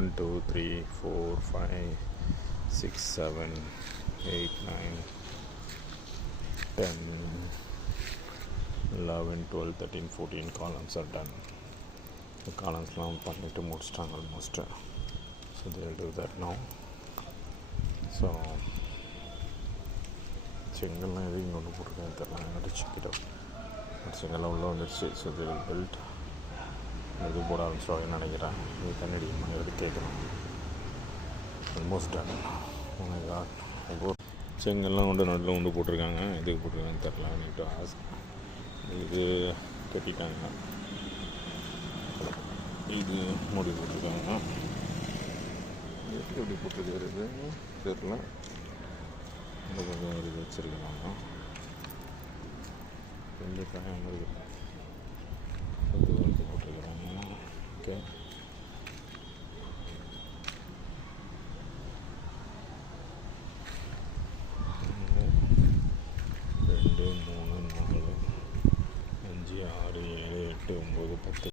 1 2 3 4 5 6 7 8 9 10 11 12 13 14 columns are done. The columns now பண்ணிட்டு முடிச்சிட்டாங்க almost. So they will do that now. So செங்கல்லாம் எதுவும் இங்கே ஒன்று போட்டிருக்கேன் தெரியல, எங்கிட்ட செக்கிட்டோம். செங்கல்லாம் உள்ளே வந்துடுச்சு. So they will build. இது போட ஆரம்பிச்சிடுவாங்கன்னு நினைக்கிறேன். இது தண்ணி அடிக்கணும், எடுத்து கேட்கணும். Almost done. செங்கல்லாம் கொண்டு நடுவில் கொண்டு போட்டிருக்காங்க. எதுக்கு போட்டிருக்காங்கன்னு தெரில. நீட்டு இது கட்டிட்டாங்க, இது மூடி போட்டிருக்காங்க. எப்படி போட்டிருக்கிறது தெரில. இந்த கொஞ்சம் இது வச்சுருக்காங்க. ரெண்டு காயம் இருக்குது, இது வந்து போட்டிருக்கிறாங்க. ஓகே.